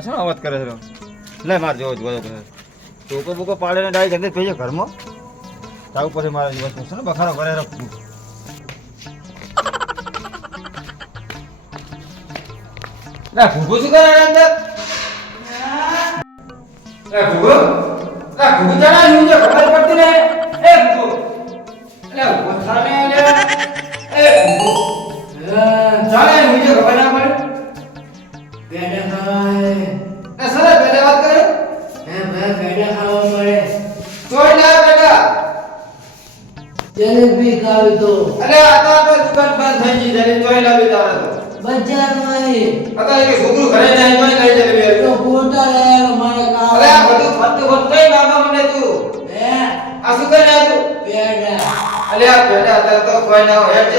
આ શું અવાજ કરે છે લે માર જોવો જોવો કરે ટોકો બોકો પાડે ને ડાયરેક્ટ અંદર થઈ ઘરમાં તાવ પછી મારા દિવસ છે ને બખારો કરે રાખું ના ભૂગો શું કરે અંદર એ ભૂગો ના ભૂગો જણા હું જે ખબર પડતી ને એ ભૂગો એટલે ભૂગો થાને એ ભૂગો જાણે હું જે ખબર ના પડે પેડા ખાય ના સર પેડા વાત કરે હે ભાઈ પેડા ખાવા મળે ચોઈ ના બેટા જલેબી ખાવી તો અરે આ તો દુકાન બંધ થઈ ગઈ જરી ચોઈ લાવી તારે તો બજારમાં અત્યારે કે છોકરું ઘરે જાય તો લઈ જલે તો ગોટા લાયો મારે કાવ અરે આ બધું ફરતું ફરતું કઈ માગા મને તું હે આ શું કરે તું પેડા અલે આ પેડા અત્યારે તો કોઈ ના હોય હેડ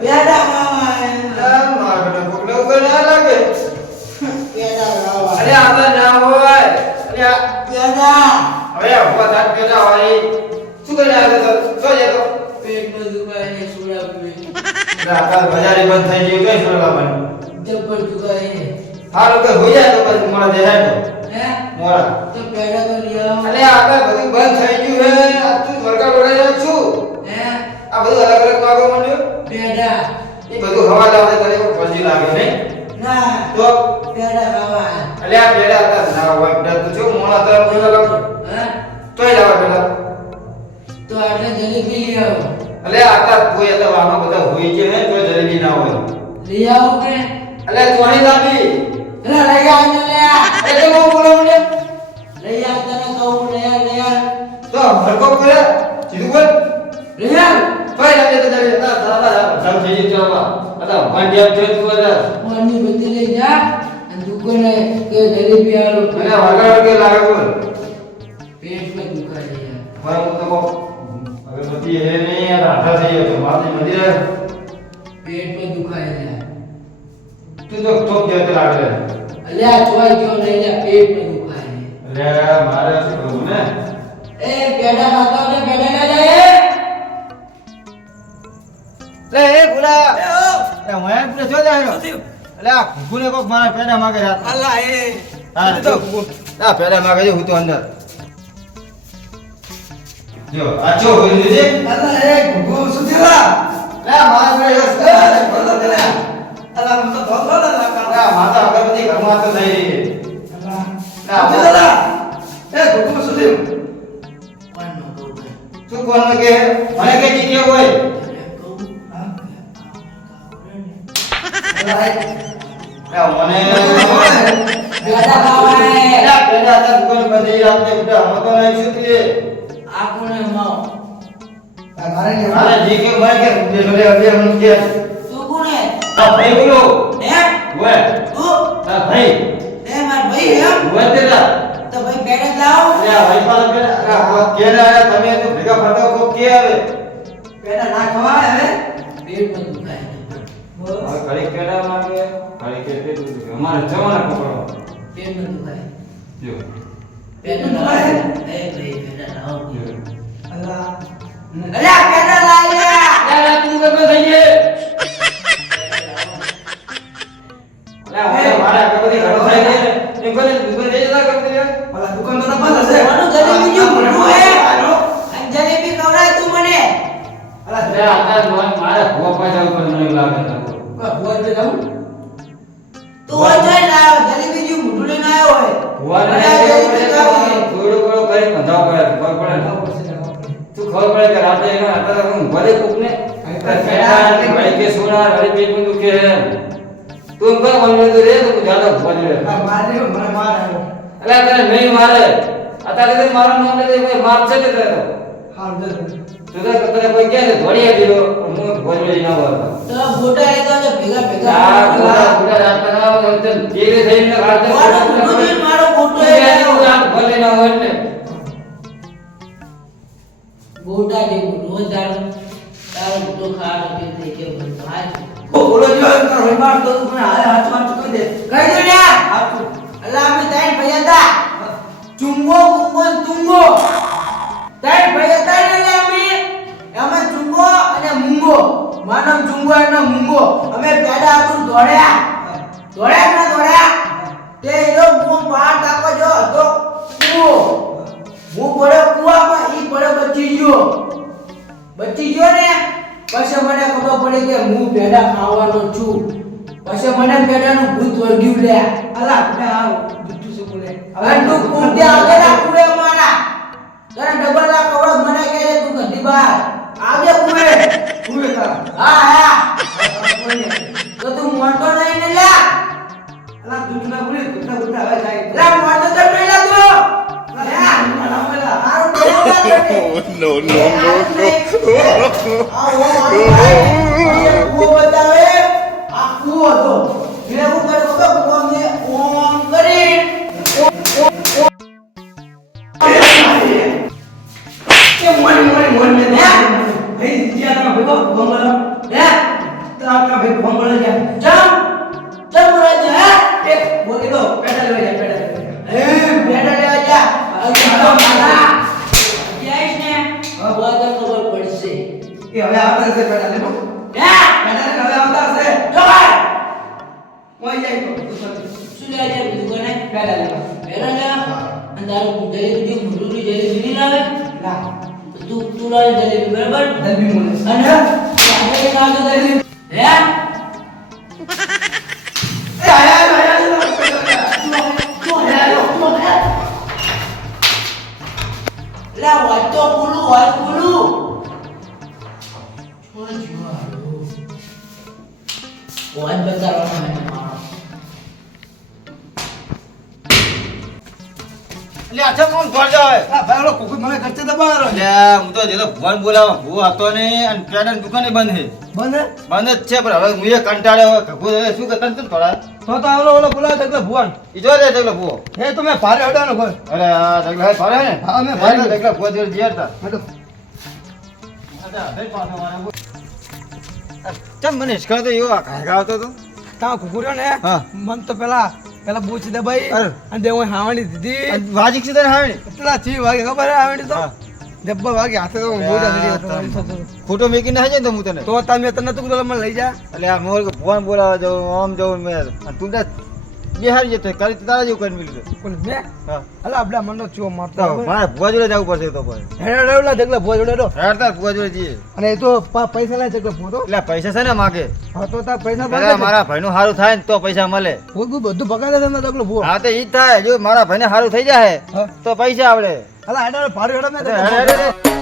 પેડા ખાવા માર બેટા ભૂખ ઉપર ના લાગે પેડા ખાવા અરે આ તો ના હોય અરે આ પેડા હવે ઉભા થાત પેડા હોય શું કરે આ તો જોજે તો પેટમાં દુખાય ને સોડા પીવે આ બજારી બંધ થઈ ગઈ કઈ સોલા બની જબર દુખાય હારું કે હોઈ જાય તો પછી મોડા દે હેડ હે મોડા તો પેડા તો લ્યો અરે આ બધું બંધ થઈ ગયું હે આ તું વર્કઆઉટ વડાઈ રહ્યો છું હે આ બધું અલગ અલગ માગો મંડ્યું પેડા એ બધું હવા લાવે કરે ફરજી લાગે ને ના તો પેડા ખાવા અલે આ પેડા હતા ના હોય બેટા તું જો મોડા તરફ બોલા લાવ હે તોય લાવા પેલા તો આટલે જલેબી લઈ આવો અલે આતા કોઈ હતા વામાં બધા હોઈ છે ને તો જલેબી ના હોય લઈ આવો કે અલે ચોણી લાવી એલા લઈ આવ ને લે અરે તો હું બોલો મને લઈ આવ તને કહું લે તો હરકો કરે સીધું બોલ લઈ આવ તોય લાગે તો જલેબી તા તારા જમ થઈ ગઈ તો અતા ભાંડિયા છે તું અતા મોની બધી લઈ જા અને દુકાને કે જલેબી આલો અલે વગાડ કે લાગે બોલ પેટમાં દુખાય છે મારા હું તો અગરબત્તી હે ને યાર આઠા થઈ ગયો તો મારી મંદિર પેટમાં દુખાય છે તું તો ટોપ દેતે લાગે અલ્યા ચોય ગયો ને લે પેટમાં દુખાય છે અરે મારે શું કરું ને એ પેડા ખાતો ને પેડા ના જાય લે એ ગુલા એ હું પૂરે જો જાય અલે આ ગુને કોક મારા પેડા માગે રાત અલ્લા એ હા તો આ પેડા માગે છે હું તો અંદર જો આ ચો હોઈ લીજે અલ્લા એ ગુ સુધીલા લે મારા પેડા અલ્લા અલ્લા હું તો ધોલો ના આ માતા અગરબત્તી ઘરમાં તો થઈ રહી છે ના સુધીલા એ ગુ સુધીલ કોણ નો કહું શું કોણ કે મને કે જીકે હોય મને પેડા ખાવાય પેડા પેડા તો દુકાન બંધ રાત ને બેટા હમ તો નહીં સુતી આ કોને માવ મારે જીકે મને કે જોડે અબે હું કે તું કોને આ ભાઈ બોલો હે ઓય તું આ ભાઈ એ માર ભાઈ એમ ઓય તેરા તો ભાઈ પેડા લાવ અરે આ ભાઈ પાસ પેડા આ કેડા આયા તમે તો ભેગા ફરતા કો કે આવે પેડા ના ખવાય હવે પેટમાં દુખાય હવે ઘડી કેડા માંગે ઘડી કે તે અમારે જવાના પકડો પેટમાં દુખાય જો પેટમાં દુખાય એ ભાઈ પેડા લાવ જો અલ્લા અલ્યા પેડા લાવ લે તું કઈ થઈ ગયે લે મારા કબડી ઘડો થઈ ગયે એ કોને દુકાન લઈ જતા કબડી અલ્લા દુકાન તો બંધ હશે કોનું જલેબી જો મોટું હે અને જલેબી ખવડાય તું મને અલા લે આ મારે ભૂવા પાછા ઉપર મને લાગે છે ભુવા જે જાઉં તું હોય જઈ લાવ જલેબી જો મોટું લઈને આવ્યો હોય ભૂવા ને થોડો થોડો કરી બંધાવ પડે ખબર પડે તું ખબર પડે કે રાતે એના હતા હું ભલે કુકને પેટા ભાઈ કે સોના ભલે પેટ में दुखे है तुम का मन तो रे तो ज्यादा बोल रे મારે મને માર આવ્યો અલા તને નહીં મારે અત્યારે તો મારો નામ લે કોઈ માર છે કે તો હાલ જલ તું તો કતરે કોઈ કે ધોડી દીધો હું ભોજળી ના બોલ તો ગોટા એ તો ભેગા ભેગા આ પૂરા પૂરા રાત ના તો ધીરે થઈને કાઢે મારો ગોટો એ ભલે ના હોય ને ગોટા જે રોજ તારો ગોટો ખાવાનો કે થઈ કે ભાઈ બોલો જો એમ રોઈ માર તો મને હારે હાથમાં ચૂકી દે કઈ દો લ્યા અલ્લા અમે તાઈ ભૈયા તા ચુંગો ગુંગો તુંગો તાઈ ભૈયા તાઈ ને લે અમે ચુંગો અને મુંગો માનમ ચુંગો અને મુંગો અમે પેડા આપણું દોડ્યા ના દોડ્યા તે પછી મને ખબર પડી કે હું પેડા ખાવાનો છું. પછી મને પેડાનું ભૂત વર્ગ્યું લે. અલા આપણે આ જુઠ્ઠું શું બોલે હવે તું કુંડે આગળ કુએ મારા. તને ડબલ ના ખબર મને કહે છે તું ગધી બાર. આજે કુએ. કુએ તારા હા. તો તું મોટો નહીં ને લે. અલા જુઠ્ઠું ના બોલે જુઠ્ઠા બોલતા હવે જાય લે મોટો તો નહીં લે તું. હારું ડોલા કરે. No, no, no, no. આ ઓ મારો ભાઈ કુવો બતાવે. આ કુવો હતો. મેં એવું કર્યું કે કુવો મે ઓમ કરી કે મોન મે ભાઈ જીયા તા ભેગો ભંગળો હે તા કા ભાઈ ભંગળો જા ચમ રાજ હે એક બોલે તો પેડા લેવા જા પેડા એ બેટા લેવા જા. હાલો મારા જઈશ ને હવે તો ખબર પડશે. કે હવે આવતા છે પેડા લેવો હે પેડા હવે આવતા છે જવાય મોઈ જાય તો શું લેવા જાય દુકાને પેડા લેવા પેલા લેવા અંધારું જલેબી મુંડુરી જલેબી નહીં લાવે ના તું લાવે જલેબી બરાબર દલબી મોલે અને આપણે કાગે જલેબી હે એ આયા લા વાત તો બોલું વાત બોલું વાત બતાવવાનો હે મારો એટલે આછા કોણ ઘર જાય આ ભાઈ ઓલો કુકુ મને ખર્ચે દબાવાનો એટલે હું તો જેલો ભગવાન બોલાવા ભૂ હતો ને અને પેડાની દુકાને બંધ છે બંધ બંધ જ છે પણ હવે હું એ કંટાળ્યો હવે કભુ હવે શું કરતા ને થોડા તો ઓલો બોલાવે એટલે ભુવન ઈ જો રે જગલો ભૂ હે તો મેં ભારે હડાનો કોઈ અરે આ જગલો હે ફરે ને હા, અમે ફરે. જગલો ભૂ જોડે જીરતા મેડમ અચ્છા ભાઈ પાછો મારા ચમ મને હિસકાવ તો એવો કાંઈ આવતો તો તા કુકુર્યો ને હા. મન તો પેલા બૂચ દબાઈ અરે. અને તે હું હાવણી દીધી વાજીક સીધા ને હાવે ને કેટલા 6 વાગે ખબર હે હાવણી તો હા. જબ્બર વાગે હાથે તો હું બોજા દીધી હતો. ફોટો મેકીને હાજે ને તો હું તને તો તમે તને તો કીધું મને લઈ જા એટલે આ મોર ફોન બોલાવા જાઉં આમ જાઉં મેં અને તું ત્યાં બિહારી જતો કરી તારા જેવું કરી મિલી કોણ મેં હા અલા આપડા મનનો ચો મારતો તો મારે ભુવા જોડે જવું પડશે તો પછી હેડો રેવલા જગલા ભો જોડે રો હેડતા ભુવા જોડે જઈએ અને એ તો પૈસા લે જગલા ભો તો એટલે પૈસા છે ને માગે હા તો તાર પૈસા પેલા મારા ભાઈનું સારું થાય ને તો પૈસા મળે બધું બગાડે છે ને જગલો ભો હા તો ઈ જ થાય જો મારા ભાઈને સારું થઈ જાય હા. તો પૈસા આવડે અલા હેડો ભારે હેડો હેડે, હેડે, હેડે.